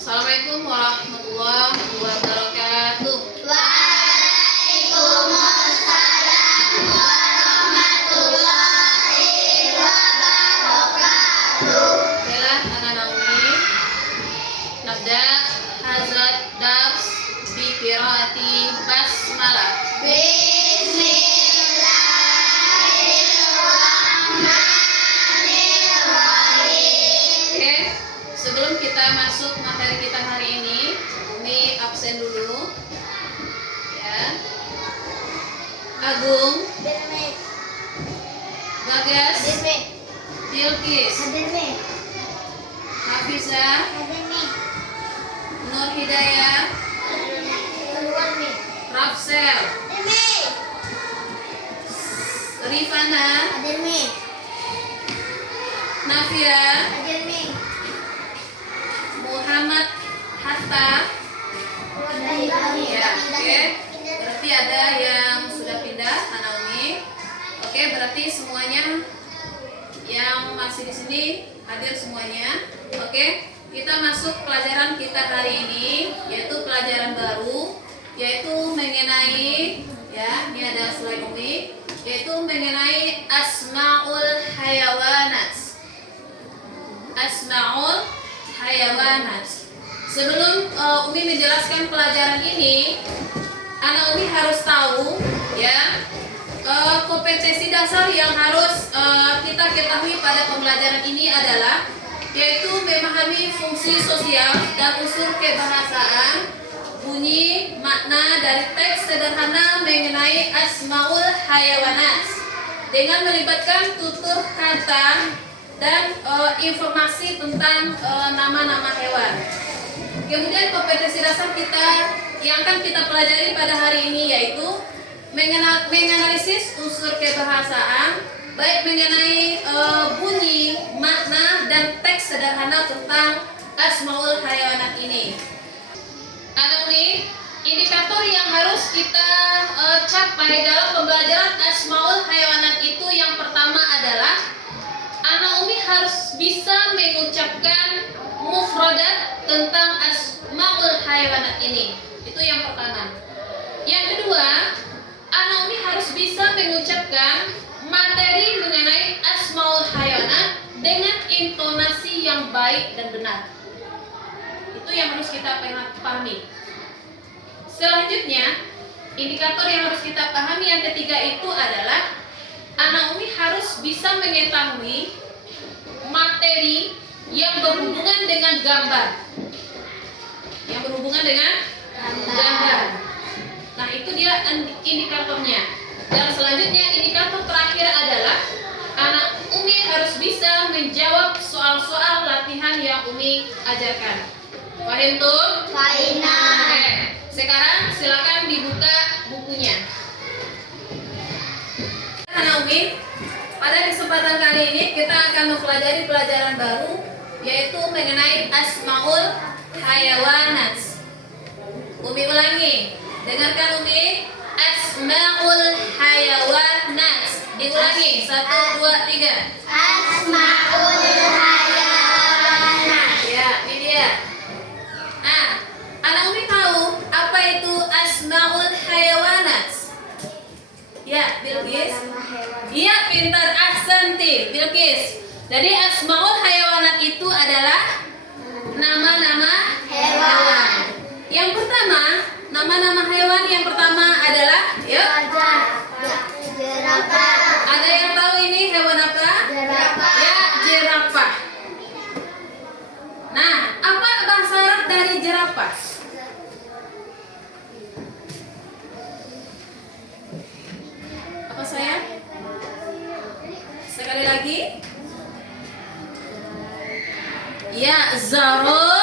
Assalamualaikum warahmatullahi wabarakatuh. Waalaikumsalam warahmatullahi wabarakatuh. Baiklah anak Naomi, nabda hazrat dars bi qiraati basmalah. Oke, sebelum kita masuk materi kita hari ini, Umi absen dulu. Ya. Agung, Bagas, Bilqis, Hafizah, Nur Hidayah, Rafsel, Rifana, Nafia, Muhammad Hatta. Ya, oke. Berarti ada yang sudah pindah, Naomi. Oke, berarti semuanya yang masih di sini hadir semuanya. Oke, kita masuk pelajaran kita hari ini, yaitu pelajaran baru, yaitu mengenai, ya, ini ada slide Umi, yaitu mengenai asmaul hayawanat. Asmaul hayawanat. Sebelum Umi menjelaskan pelajaran ini, anak Umi harus tahu, ya, kompetensi dasar yang harus kita ketahui pada pembelajaran ini adalah yaitu memahami fungsi sosial dan unsur kebahasaan, bunyi, makna dari teks sederhana mengenai asmaul hayawanat dengan melibatkan tutur kata dan informasi tentang nama-nama hewan. Kemudian kompetensi dasar kita yang akan kita pelajari pada hari ini yaitu menganalisis unsur kebahasaan, baik mengenai bunyi, makna, dan teks sederhana tentang asmaul hayawanat ini. Anawi, indikator yang harus kita capai dalam pembelajaran asmaul hayawanat itu yang pertama adalah anak Umi harus bisa mengucapkan mufradat tentang asmaul hayawanat ini. Itu yang pertama. Yang kedua, anak Umi harus bisa mengucapkan materi mengenai asmaul hayawanat dengan intonasi yang baik dan benar. Itu yang harus kita pahami. Selanjutnya, indikator yang harus kita pahami yang ketiga itu adalah anak Umi harus bisa mengetahui materi yang berhubungan dengan gambar. Yang berhubungan dengan gambar. Nah, itu dia indikatornya. Dan selanjutnya indikator terakhir adalah anak Umi harus bisa menjawab soal-soal latihan yang Umi ajarkan. Paham tuh? Oke. Sekarang silakan dibuka bukunya. Anak Umi, pada kesempatan kali ini kita akan mempelajari pelajaran baru yaitu mengenai asmaul hayawanat. Umi ulangi. Dengarkan Umi, asmaul hayawanat. Diulangi, 1, 2, 3. Asmaul hayawanat. Ya, ini dia. Nah, anak Umi tahu apa itu asmaul hayawanat? Ya, Bilqis. Iya, pintar, ahsanti, Bilqis. Jadi asmaul hayawanat itu adalah nama-nama hewan. Yang pertama, nama-nama hewan yang pertama adalah, yuk. Jerapah. Ada yang tahu ini hewan apa? Jerapah. Ya, jerapah. Nah, apa bahasa Arab dari jerapah? Apa saya? Sekali lagi. Ya, zaro.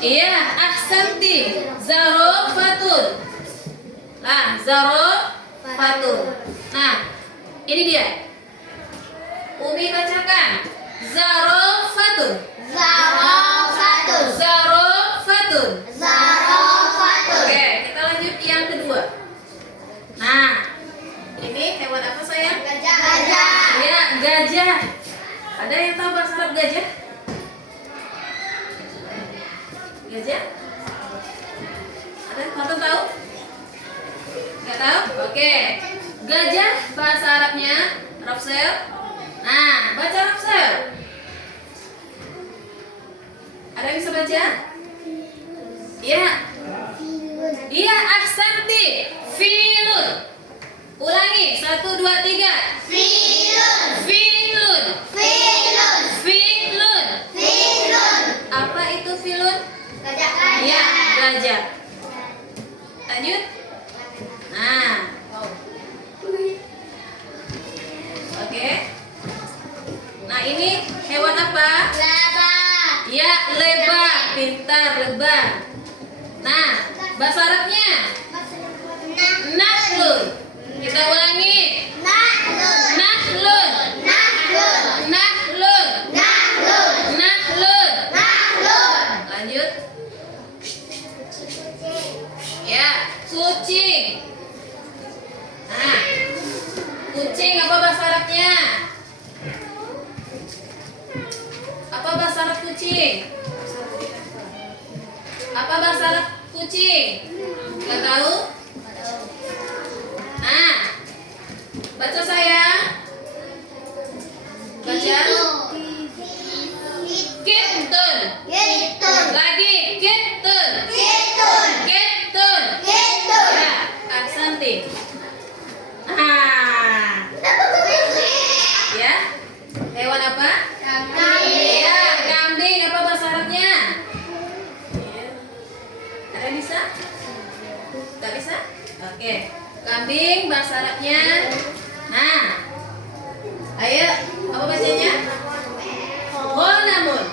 Iya, ahsanti. Zarofatun. Nah, zarofatun. Nah, ini dia. Umi bacakan. Zarofatun. Zarafatun. Zarofatun. Zarafatun. Oke, kita lanjut yang kedua. Nah, ini hewan apa sayang? Gajah. Ya, gajah. Ada yang tahu bahasa Arab gajah? Gajah? Ada? Tonton tahu? Nggak tahu? Oke. Gajah bahasa Arabnya Rapsel. Nah, baca Rapsel. Ada yang bisa baca? Iya. Iya, ahsanti. Filun. Ulangi. 1, 2, 3. Filun. Filun. Filun. Filun. Filun. Apa itu filun? Gajah. Ya, gajah. Lanjut. Nah. Oke. Nah, ini hewan apa? Lebah. Ya, lebah. Pintar, lebah. Nah, bahasa Arabnya nahlun. Kita ulangi. Nahlun. Nahlun. Nahlun. Nahlun. Nahlun. Nahlun. Nahlun. Lanjut. Ya, kucing. Nah, kucing apa bahasa Arabnya? Apa bahasa Arab kucing? Apa bahasa Arab kucing? Gak tahu? Nah, baca saya. Baca. Kitun. Kitun. Lagi. Kitun. Kitun. Kitun. Kitun. Ya, ahsanti. Nah, ya. Hewan apa? Ya, kambing. Apa bahasa Arabnya? Ada yang bisa? Tak bisa? Oke. Kambing bahasa Arabnya. Nah. Ayo, apa bacanya? Ghonamun.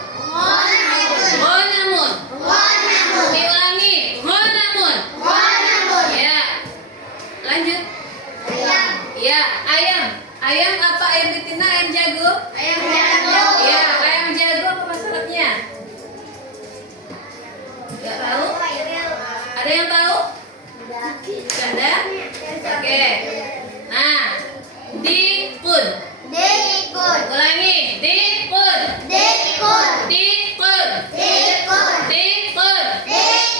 Ghonamun. Umi ulangi. Ghonamun. Ya. Lanjut. Ya, ayam. Ayam apa? Ayam betina, ayam jago? Ya, ayam jago apa bahasa Arabnya? Gak tahu? Ada yang tahu? Gak ada? Oke. Nah, dikun. Ulangi. Dikun. Dikun. Dikun.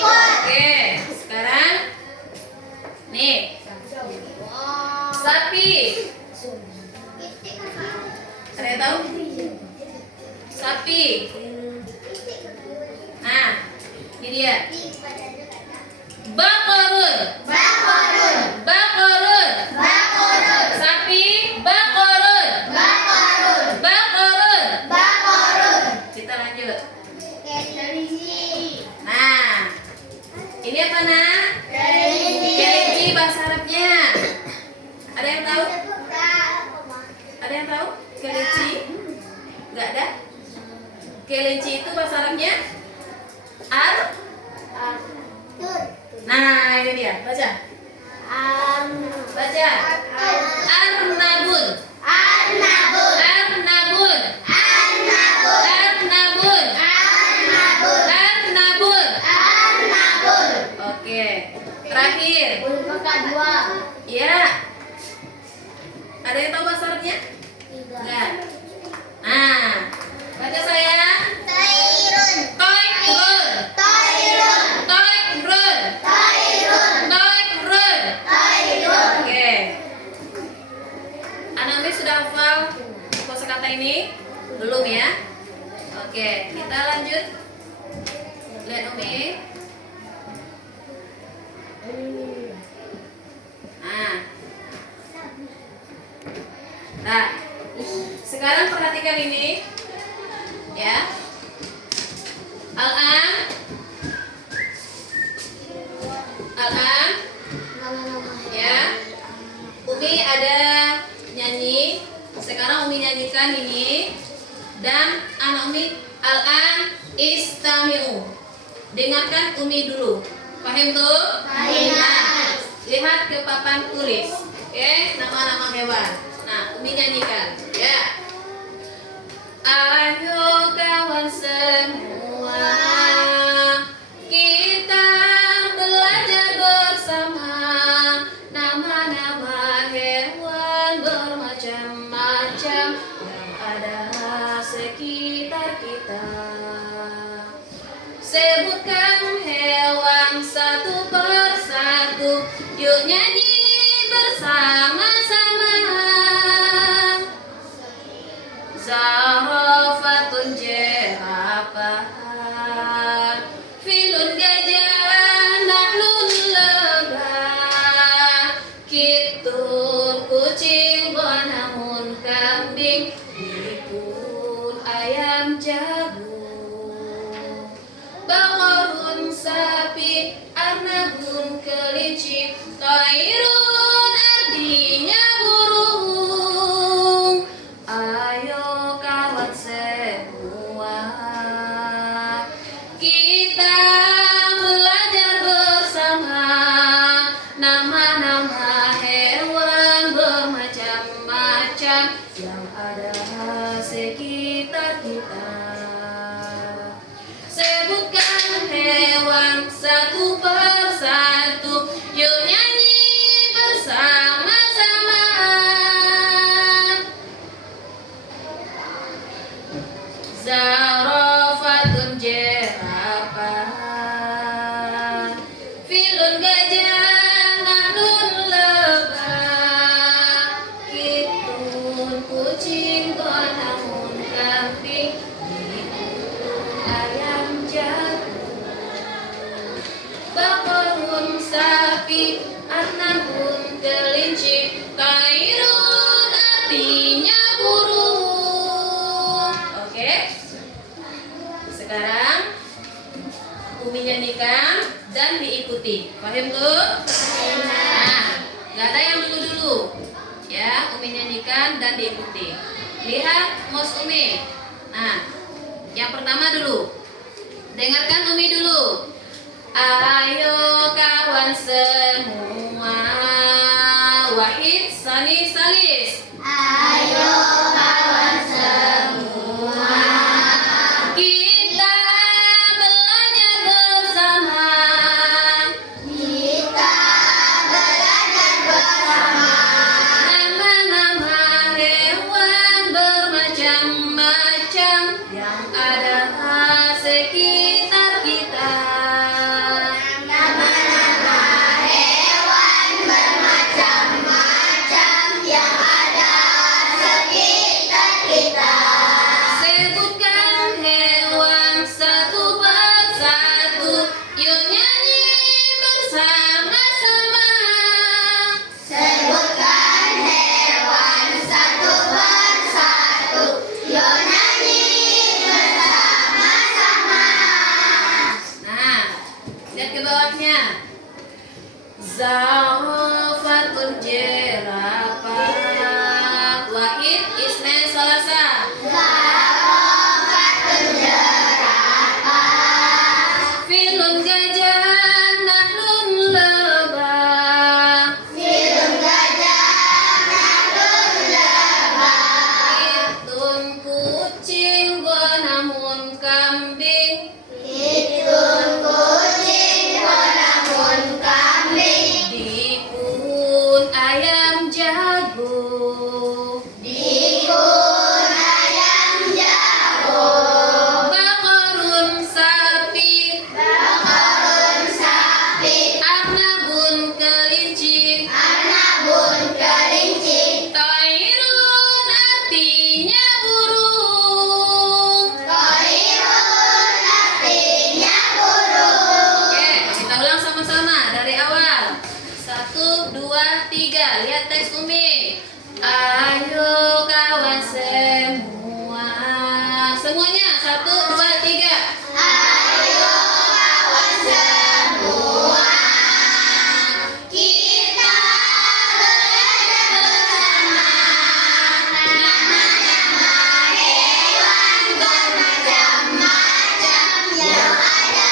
Oke. Sekarang nih, sapi. Ada yang tahu? Sapi. Nah, ini dia. Bakorun. Bakorun. Sapi. Bakorun. Bakorun. Kita lanjut. Nah, ini apa nak? Kelinci bahasa Arabnya. Ada yang tahu? Ada yang tahu? Kelinci? Enggak ada? Kelinci itu bahasa Arabnya? Nah, ini dia. Baca. Baca. Arnabun. Arnabun. Arnabun. Oke. Terakhir. Ya. Ada yang tahu bahasa Arabnya? Enggak. Nah, baca saya. Toirun. Oke. Anak sudah hafal kosakata ini? Belum ya? Oke, kita lanjut. Lihat Umi. Nah, sekarang perhatikan ini, ya. Al-an, ya. Umi ada nyanyi. Sekarang Umi nyanyikan ini, dan anak Umi al-an istami'u. Dengarkan Umi dulu. Paham tuh? Paham. Nah, lihat ke papan tulis. Oke, nama-nama hewan. Nah, Umi nyanyikan, ya. Ayo kawan semua, kita belajar bersama nama-nama hewan bermacam-macam yang ada sekitar kita. Sebutkan sapi, arnabun kelinci, tairun artinya burung. Oke. Sekarang Umi nyanyikan dan diikuti. Paham tuh? Nah, nggak ada yang dulu. Ya, Umi nyanyikan dan diikuti. Lihat mos Umi. Nah, yang pertama dulu. Dengarkan Umi dulu. Ayo kawan semua. Wahid, Sani, Salis. Ayo kawan semua. Kita belajar bersama. Kita belajar bersama. Nama-nama hewan bermacam-macam yang ada sekitar kita. Nama-nama hewan bermacam-macam yang ada sekitar kita. Sebutkan hewan satu persatu, yuk nyanyi bersama-sama. Sebutkan hewan satu persatu, yuk nyanyi bersama-sama. Nah, lihat ke bawahnya. Zarafatun jerapah. Wahid, Ismail, Salasa. Zarafatun jerapah. Filun gajah, nahlun lebah. Film gajah, nahlun lebah. Hitun kucing, namun kambing. Hitun kucing, namun kambing. Dikun ayam jago. Dikun ayam jago. Bakarun sapi. Bakarun sapi. Arnabun kelinci. Arnabun kelinci. Tairun artinya burung. Toirun artinya burung. Oke, kita ulang sama-sama dari awal. 1, 2, 3. Lihat teks Umi. Ayo kawan semua. Semuanya 1, 2, 3. Ayo kawan semua. Kita belajar bersama. Nama-nama hewan bermacam-macam yang ada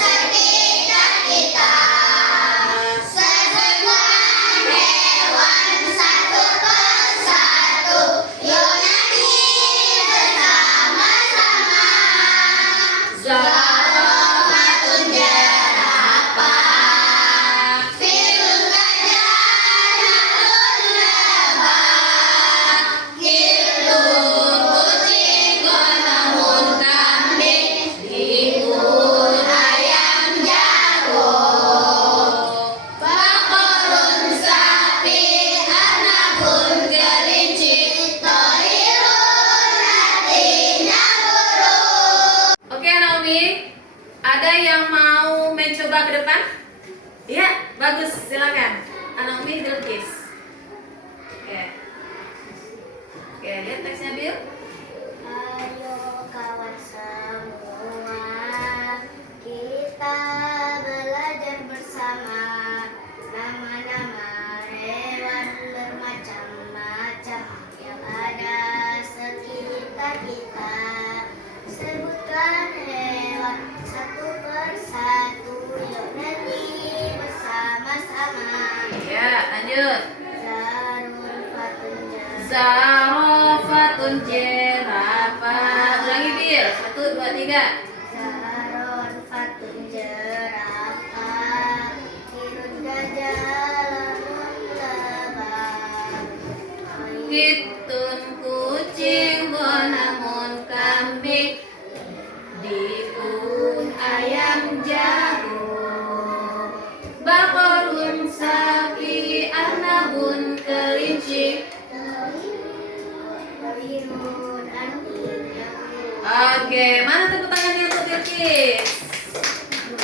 sekitar kita. Sebutkan hewan satu persatu, yuk nyanyi bersama-sama. Zarafatun jerapah. Filun gajah, nahlun lebah. Hitun kucing, namun kambing. Dikun ayam jago. Bakarun sapi, arnabun kelinci. Toirun artinya burung. Oke Naomi, ada yang mau mencoba ke depan? Iya, bagus, silakan. Naomi dilukis. Oke. Oke, lihat teksnya Bil. Ayo kawan semua, kita belajar bersama. Nama-nama hewan bermacam-macam yang ada sekitar kita. Sebutkan hewan satu persatu, yuk nyanyi bersama-sama. Ya, lanjut. Zarafatun jerapah. Zarafatun jerapah. Ulangi Bil. 1, 2, 3. Zarafatun jerapah. Hirun gajah, lamun lebah. Hitun kucing, namun kambing. Dikun ayam jago. Bakarun sapi, arnabun kelinci. Toirun artinya burung. Oke, mana tepuk tangannya untuk Bilkis?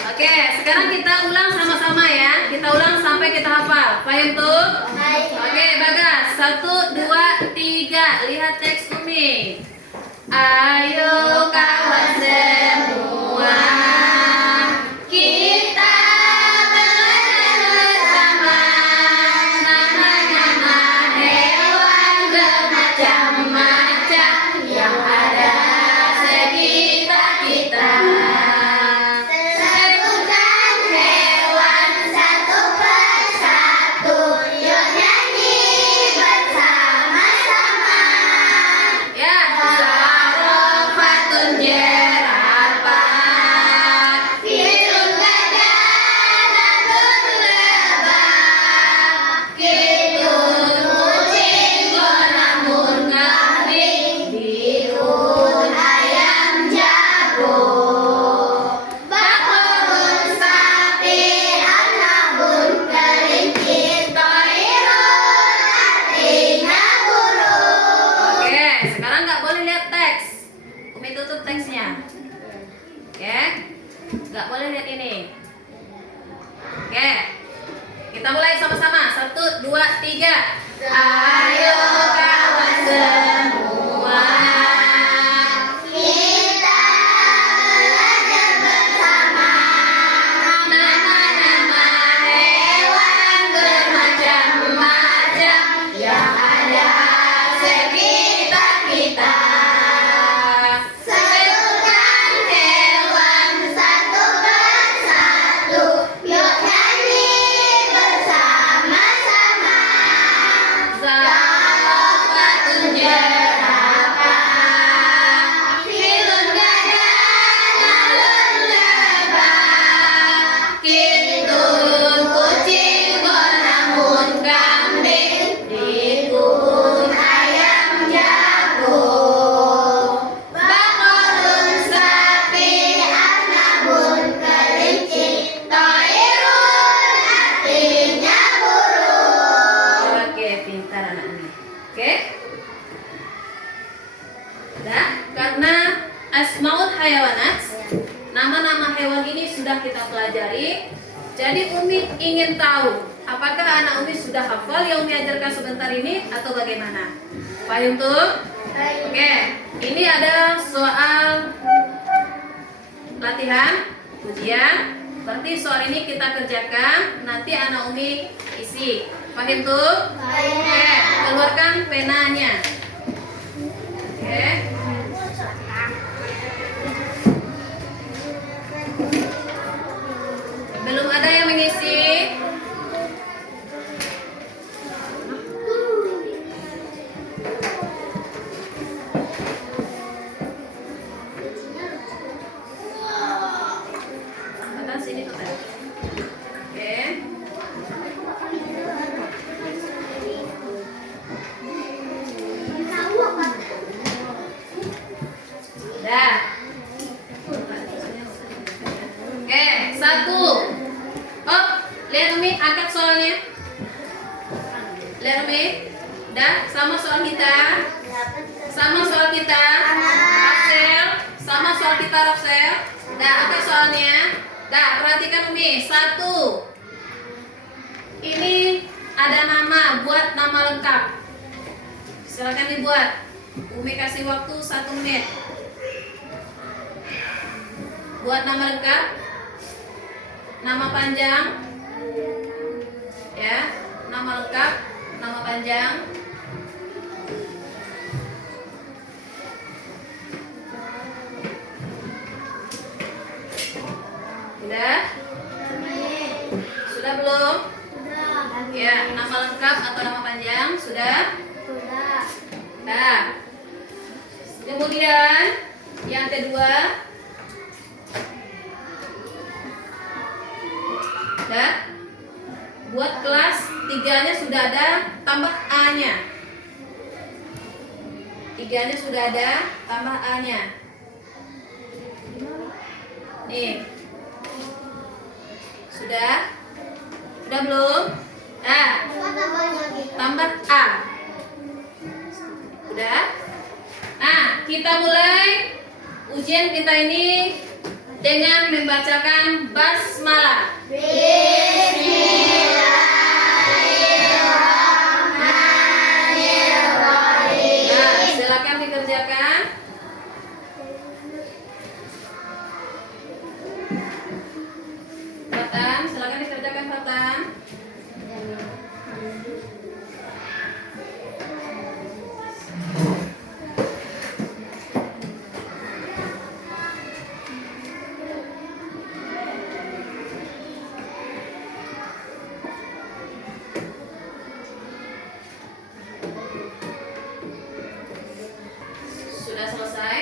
Oke, sekarang kita ulang sama-sama ya. kita ulang sampai kita hafal. Paham tuh? Oke, Bagas. 1, 2, 3. Lihat teks Umi. Ayo kawan semua, kita belajar bersama nama-nama hewan bermacam-macam yang ada sekitar kita. Sebutkan hewan satu persatu, yuk nyanyi bersama-sama. Ya, Zarafatun jerapah, Firun gajah, Nadun lebah, Kitun kucing, Gonamun kambing, Bihun ayam jago, Bakorun sapi, Anabun kelinci, Toirun artinya burung. Oke, sekarang nggak boleh lihat teks. Umi tutup teksnya. Oke, nggak boleh lihat ini. Oke, kita mulai sama-sama. 1, 2, 3. Ayo kawan semua, Kita belajar bersama nama-nama hewan bermacam-macam yang ada sekitar kita. Sebutkan hewan satu persatu, yuk nyanyi bersama-sama. Zarafatun jerapah, Firun gajah, Nadun lebah, Kitun kucing, Gonamun kambing, Bihun ayam jago, Bakorun sapi, Anabun kelinci, Toirun artinya burung. Oke, pintar anak ini. Oke. Udah, karena asmaul hayawanat, nama-nama hewan ini sudah kita pelajari. Jadi Umi ingin tahu, apakah anak Umi sudah hafal yang Umi ajarkan sebentar ini atau bagaimana? Paham tuh? Oke, ini ada soal latihan, ujian. Berarti soal ini kita kerjakan, nanti anak Umi isi. Paham tuh? Oke, keluarkan penanya. Oke. Belum ada yang mengisi? Ada sini tuh tadi. Oke. Dah. Oke, 1. Oh, lihat Umi, angkat soalnya. Lihat Umi. Dah, sama soal kita. Sama soal kita. Rafsel, sama soal kita Rafsel. Dah, angkat soalnya. Dah, perhatikan Umi. 1. Ini ada nama, buat nama lengkap. Silakan dibuat. Umi kasih waktu 1 menit. Buat nama lengkap, nama panjang, ya, nama lengkap, nama panjang. Sudah? Sudah belum? Ya, nama lengkap atau nama panjang sudah? Nah, kemudian yang kedua, dah, buat kelas 3-nya sudah ada, tambah A-nya. 3-nya sudah ada, tambah A-nya. Nih. Sudah? Sudah belum? Nah, tambah A. Udah? Nah, kita mulai ujian kita ini dengan membacakan basmalah. Bismillah. Fatan, silakan dikerjakan Fatan. Sudah selesai?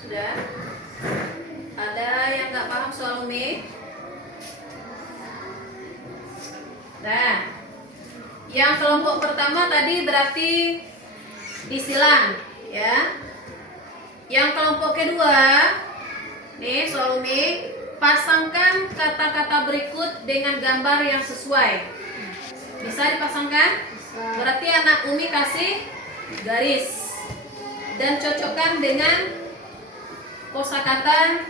Sudah? Ada yang nggak paham soal Umi? Nah, yang kelompok pertama tadi berarti disilang, ya. Yang kelompok kedua, nih soal Umi, pasangkan kata-kata berikut dengan gambar yang sesuai. Bisa dipasangkan? Berarti anak Umi kasih garis dan cocokkan dengan kosakata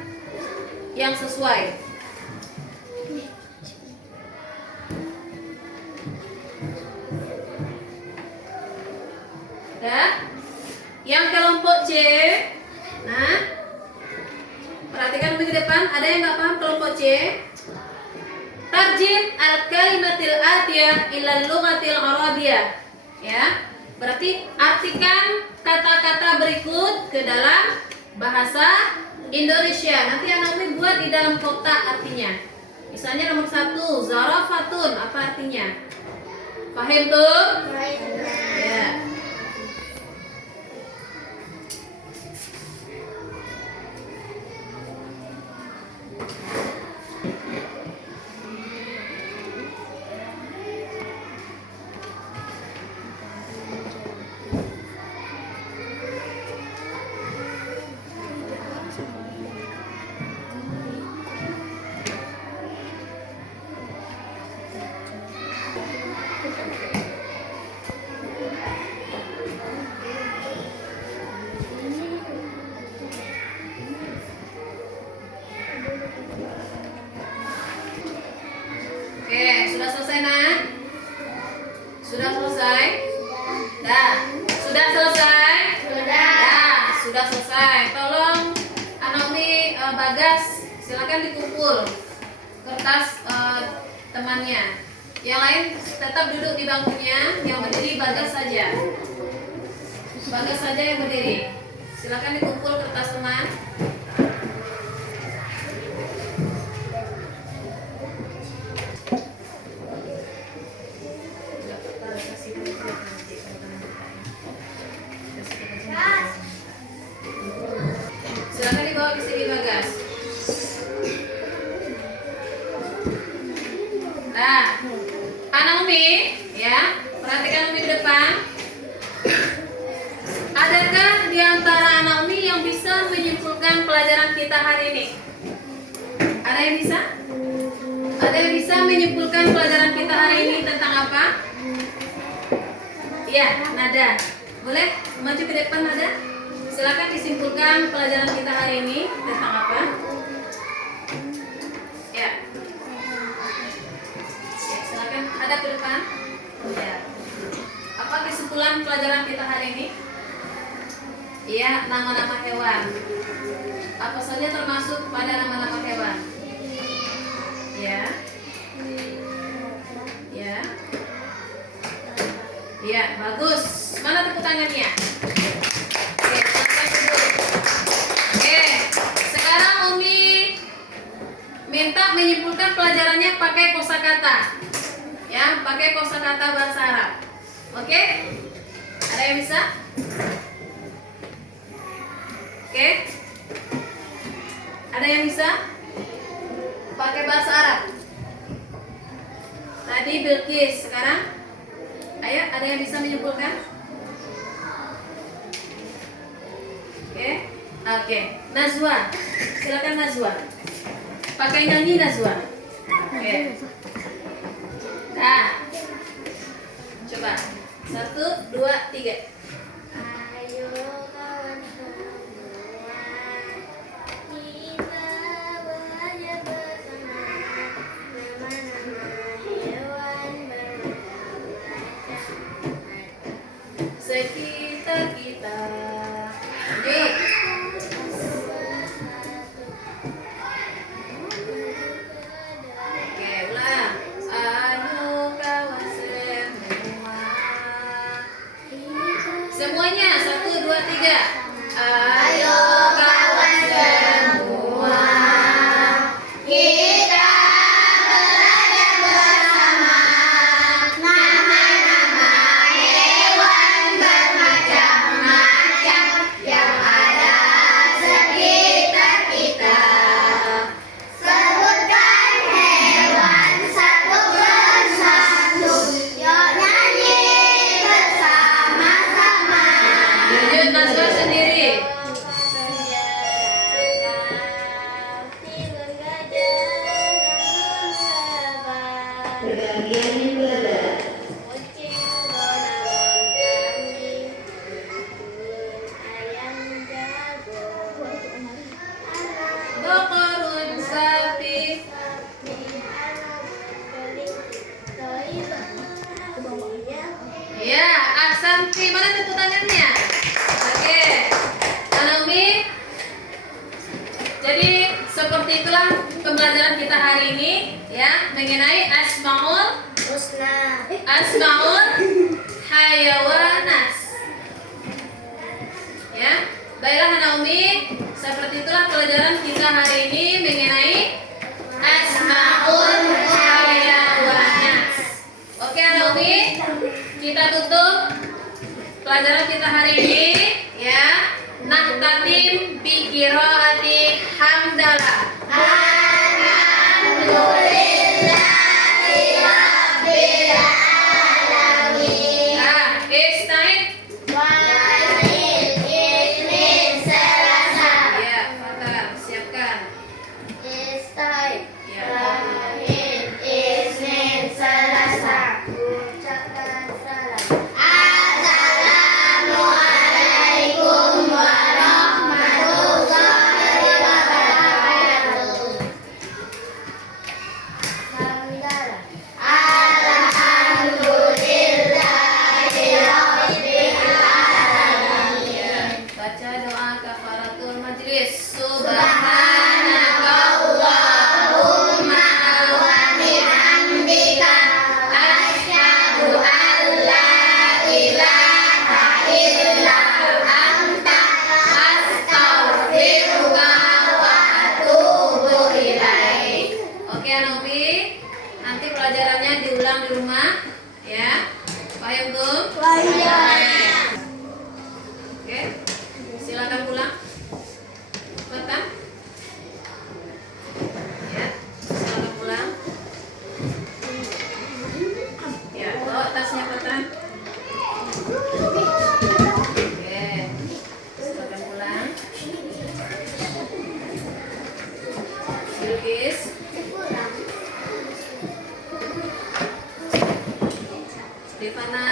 yang sesuai. Ya. Yang kelompok C, nah, perhatikan di depan, ada yang nggak paham kelompok C? Tarjim al-kalimatil atiyah ila lughatil arabiyah. Ya. Berarti artikan kata-kata berikut ke dalam bahasa Indonesia. Nanti anak Umi buat di dalam kotak artinya. Misalnya nomor 1, zarafatun, apa artinya? Paham tuh? Ya. Oke, sudah selesai nak? Sudah selesai? Dah. Sudah selesai? Dah, sudah selesai. Tolong anak Umi Bagas, silakan dikumpul kertas temannya. Yang lain tetap duduk di bangkunya, yang berdiri Bagas saja. Bagas saja yang berdiri. Silakan dikumpul kertas teman. Silakan dibawa ke sini Bagas. Nah, anak Umi, ya, perhatikan Umi di depan. Adakah di antara anak Umi yang bisa menyimpulkan pelajaran kita hari ini? Ada yang bisa? Ada yang bisa menyimpulkan pelajaran kita hari ini tentang apa? Iya, Nada. Boleh maju ke depan Nada? Silakan disimpulkan pelajaran kita hari ini tentang apa? Ya. Silakan hadap ke depan. Ya. Apa kesimpulan pelajaran kita hari ini? Iya, nama-nama hewan. Apa saja termasuk pada nama-nama hewan? Ya. Ya. Ya, bagus. Mana tepuk tangannya? Oke, silakan duduk. Oke, sekarang Umi minta menyimpulkan pelajarannya pakai kosakata. Ya, pakai kosakata bahasa Arab. Oke? Ada yang bisa? Oke? Ada yang bisa? Pakai bahasa Arab. Tadi Bilqis, sekarang ayo, ada yang bisa menyimpulkan? Oke? Oke. Najwa. Silakan Najwa. Pakai nyanyi Najwa. Oke. Nah, coba 1, 2, 3. Ayo kawan semua, kita belajar bersama nama-nama hewan bermacam-macam. Sekitar kita. Lanjut. Oke, ulang. Ayo kawan semua. Semuanya 1, 2, 3. Ayo kawan semua. Kita belajar bersama nama-nama hewan bermacam-macam yang ada sekitar kita. Sebutkan hewan satu persatu, yuk nyanyi bersama-sama. Lanjut Nazwa sendiri. Bokorun sapi. Ya, Ahsanti. Mana tepuk tangannya? Oke. Naomi. Jadi seperti itulah pembelajaran kita hari ini ya mengenai asmaul hayawanas. Ya. Baiklah Naomi, seperti itulah pelajaran kita hari ini mengenai asmaul hayawanas. Oke Naomi, kita tutup pelajaran kita hari ini ya. Nahtatim bi qiraati hamdalah. Nah, ista'id. Ya, Fatah, siapkan. Ya. Assalamualaikum warahmatullahi wabarakatuh. Alhamdulillahirabbil alamin. Ya, baca doa kafaratul majlis. Subhanakallahumma wa bihamdika asyhadu an la ilaha illa anta astaghfiruka wa atubu ilaik. Oke Anobi, nanti pelajarannya diulang di rumah ya. Paham tuh? Oke, silakan pulang. Bapak? Ya, silakan pulang. Ya, bawa tasnya Patan. Oke, silakan pulang. Bilkis. Stefana.